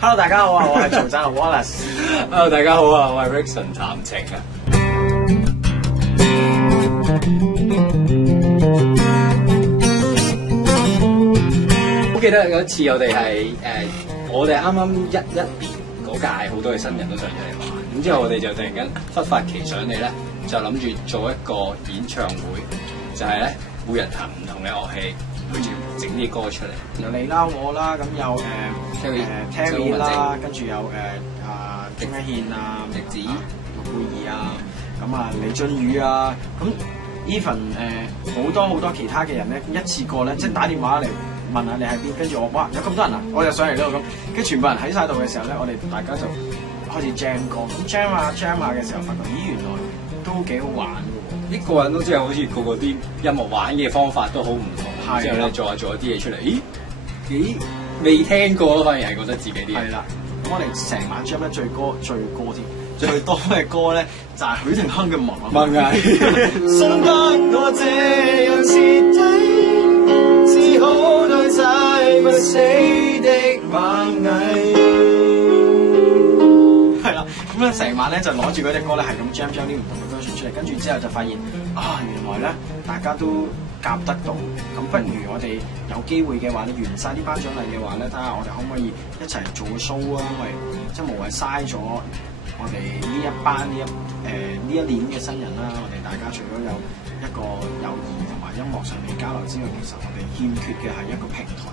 Hello， 大家好啊，我係曹生 Wallace。Hello， 大家好啊，我係 Rickson 譚晴啊。好記得有一次我哋係我哋啱啱11年嗰屆好多嘅新人都上咗嚟玩，咁之後我哋就突然間忽發奇想嚟咧，就諗住做一個演唱會，就係咧每人彈唔同嘅樂器，跟住整啲歌出嚟。有你啦，我啦，咁有Terry 啦，跟住有張一憲啊、直子、貝兒啊，咁啊李俊宇啊，咁 even 好多其他嘅人咧，一次過咧即係打電話嚟問下你喺邊，跟住我哇有咁多人啊，我就上嚟呢度咁，跟住全部人喺晒度嘅時候咧，我哋大家就開始 jam 歌，咁 jam 下嘅時候發覺，咦原來都幾好玩嘅喎，一個人都即係好似個啲音樂玩嘅方法都好唔同，之後咧做下啲嘢出嚟，咦幾未聽過咯，反而係覺得自己啲係啦，咁我哋成晚 jam 咧最多嘅歌咧就係許廷鏗嘅《螞蟻》。信得我這樣徹底，只好對待不死的螞蟻。係啦，咁咧成晚咧就攞住嗰隻歌咧係咁 jam 啲唔同嘅 version 出嚟，跟住之後就發現原來咧大家都夾得到，咁不如我哋有機會嘅話，你完晒啲頒獎禮嘅話咧，睇下我哋可唔可以一齊做個 show 啊？因為即係無謂嘥咗我哋呢一班呢一年嘅新人啦。我哋大家除咗有一個友誼同埋音樂上面交流之外，其實我哋欠缺嘅係一個平台。